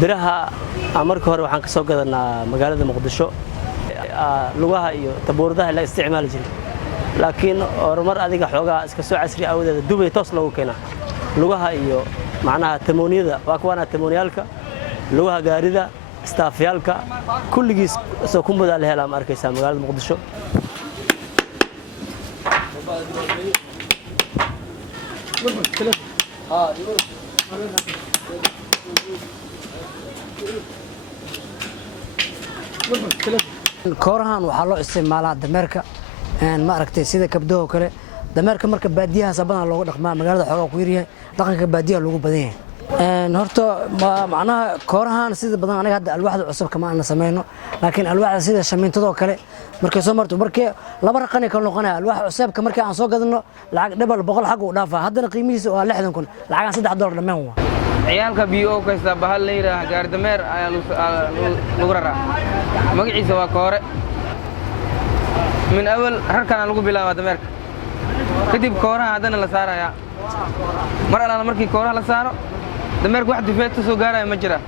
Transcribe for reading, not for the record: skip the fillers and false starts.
biraha marka hore waxaan ka soo gadanaa magaalada Muqdisho lugaha iyo tabuuradaha la isticmaali jiray laakiin horumar adiga xoogaa iska soo casri awdeeda Dubai toos lagu keenaa lugaha iyo macnaha tamooniyada waa kuwana tamooniyalka lugaha gaarida staafyalka kulligiis soo kumada la helaa markaysa magaalada Muqdisho koorahan waxaa loo isticmaalaa dameerka ma aragtay sida kabdoo kale dameerka marka baadiyaha sabadan loogu dhaqmaa magaalada xogaa ku yaryahay dhaqanka baadiyaha lagu badan yahay horta macnaha koorahan sida badan aniga hadda alwaaxda cusub kama aan sameeyno laakiin alwaaxda sida shamiintadoo kale markay soo marto markay laba raqan ka noqonaya alwaax cusubka markay aan soo gadano lacag dhibal 100 xaq u dhaafa haddana qiimihiisa waa 60 kun lacag $3 dhammaan waa ciyaalka biyo kasta bahal leeyahay gaar dameer ayaa lagu raraa magaciisa waa koore min awal harkana lagu bilaabo dameerka kadib kooraha hadana la saaraya mar alaana markii kooraha la saaro dameerku wax difeed soo gaaraya ma jira